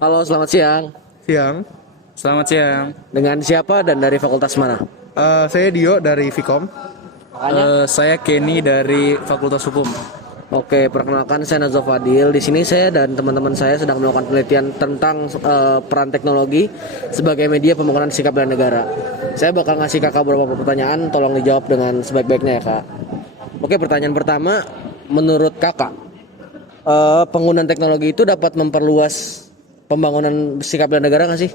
Halo, selamat siang. Siang. Selamat siang. Dengan siapa dan dari fakultas mana? Saya Dio dari Vkom. Saya Kenny dari Fakultas Hukum. Oke, perkenalkan saya Nazwa Fadil. Di sini saya dan teman-teman saya sedang melakukan penelitian tentang peran teknologi sebagai media pembangunan sikap bela negara. Saya bakal ngasih kakak beberapa pertanyaan, tolong dijawab dengan sebaik-baiknya ya kak. Oke, pertanyaan pertama, menurut kakak, penggunaan teknologi itu dapat memperluas pembangunan sikap bela negara nggak sih?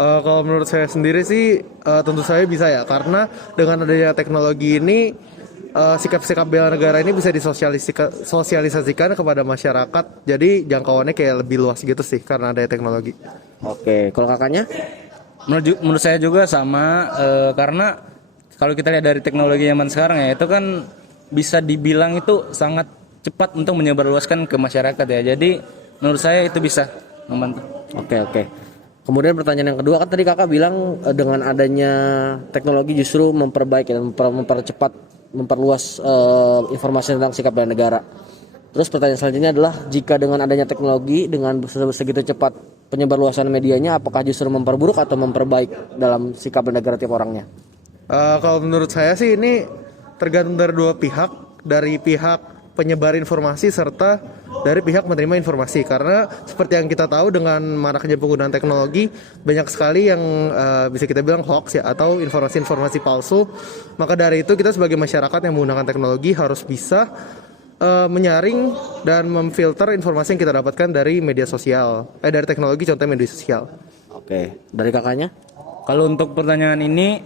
Kalau menurut saya sendiri sih tentu saja bisa ya, karena dengan adanya teknologi ini sikap-sikap bela negara ini bisa disosialisasikan kepada masyarakat. Jadi jangkauannya kayak lebih luas gitu sih karena adanya teknologi. Oke, kalau kakaknya? Menurut saya juga sama, karena kalau kita lihat dari teknologi zaman sekarang ya, itu kan bisa dibilang itu sangat cepat untuk menyebarluaskan ke masyarakat ya. Jadi menurut saya itu bisa membantu. Oke. Kemudian pertanyaan yang kedua, kan tadi kakak bilang dengan adanya teknologi justru memperbaiki dan mempercepat, memperluas informasi tentang sikap bela negara. Terus pertanyaan selanjutnya adalah, jika dengan adanya teknologi dengan segitu cepat penyebarluasan medianya, apakah justru memperburuk atau memperbaik dalam sikap bela negara tiap orangnya? Kalau menurut saya sih ini tergantung dari dua pihak, dari pihak penyebar informasi serta dari pihak menerima informasi. Karena seperti yang kita tahu dengan maraknya penggunaan teknologi, banyak sekali yang bisa kita bilang hoax ya, atau informasi-informasi palsu. Maka dari itu kita sebagai masyarakat yang menggunakan teknologi harus bisa menyaring dan memfilter informasi yang kita dapatkan dari media sosial, dari teknologi, contohnya media sosial. Oke, dari kakaknya? Kalau untuk pertanyaan ini,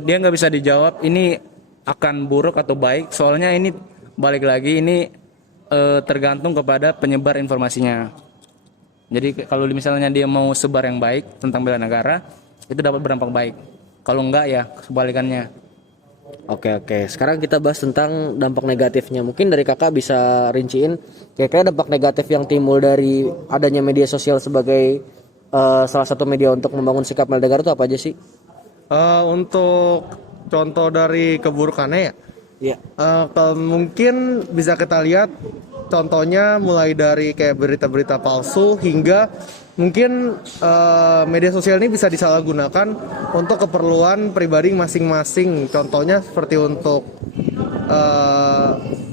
dia nggak bisa dijawab ini akan buruk atau baik. Soalnya ini balik lagi ini tergantung kepada penyebar informasinya. Jadi kalau misalnya dia mau sebar yang baik tentang bela negara, itu dapat berdampak baik. Kalau enggak ya kebalikannya. Oke. Sekarang kita bahas tentang dampak negatifnya. Mungkin dari kakak bisa rinciin kira-kira dampak negatif yang timbul dari adanya media sosial sebagai salah satu media untuk membangun sikap bela negara itu apa aja sih? Untuk contoh dari keburukannya ya, Iya. kalau mungkin bisa kita lihat contohnya mulai dari kayak berita-berita palsu hingga mungkin media sosial ini bisa disalahgunakan untuk keperluan pribadi masing-masing. Contohnya seperti untuk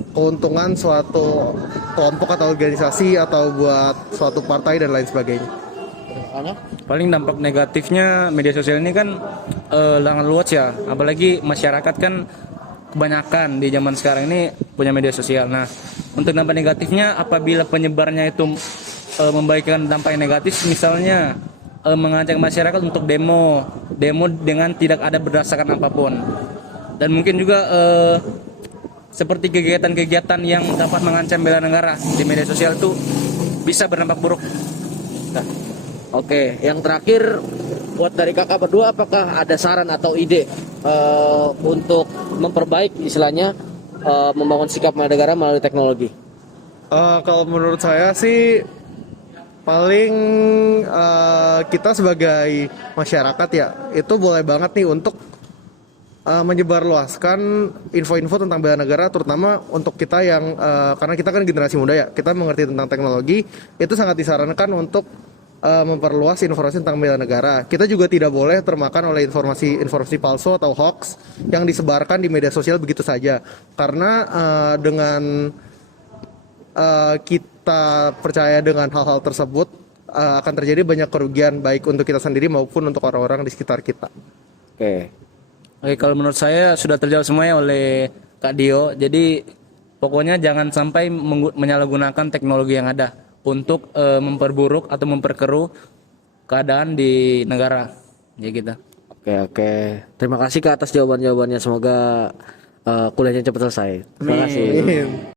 keuntungan suatu kelompok atau organisasi atau buat suatu partai dan lain sebagainya. Paling dampak negatifnya media sosial ini kan sangat luas ya. Apalagi masyarakat kan kebanyakan di zaman sekarang ini punya media sosial. Nah, untuk dampak negatifnya apabila penyebarnya itu memberikan dampak yang negatif, misalnya mengajak masyarakat untuk demo dengan tidak ada berdasarkan apapun. Dan mungkin juga seperti kegiatan-kegiatan yang dapat mengancam bela negara di media sosial itu bisa berdampak buruk. Nah, Oke, yang terakhir buat dari kakak berdua, apakah ada saran atau ide untuk memperbaik istilahnya membangun sikap bela negara melalui teknologi? Kalau menurut saya sih paling kita sebagai masyarakat ya itu boleh banget nih untuk menyebarluaskan info-info tentang bela negara, terutama untuk kita yang karena kita kan generasi muda ya, kita mengerti tentang teknologi, itu sangat disarankan untuk memperluas informasi tentang bela negara. Kita juga tidak boleh termakan oleh informasi palsu atau hoax yang disebarkan di media sosial begitu saja. Karena dengan kita percaya dengan hal-hal tersebut akan terjadi banyak kerugian baik untuk kita sendiri maupun untuk orang-orang di sekitar kita. Oke, kalau menurut saya sudah terjawab semuanya oleh Kak Dio. Jadi pokoknya jangan sampai menyalahgunakan teknologi yang ada untuk memperburuk atau memperkeruh keadaan di negara. Ya gitu. Oke. Terima kasih Kak atas jawaban-jawabannya. Semoga kuliahnya cepat selesai. Terima kasih.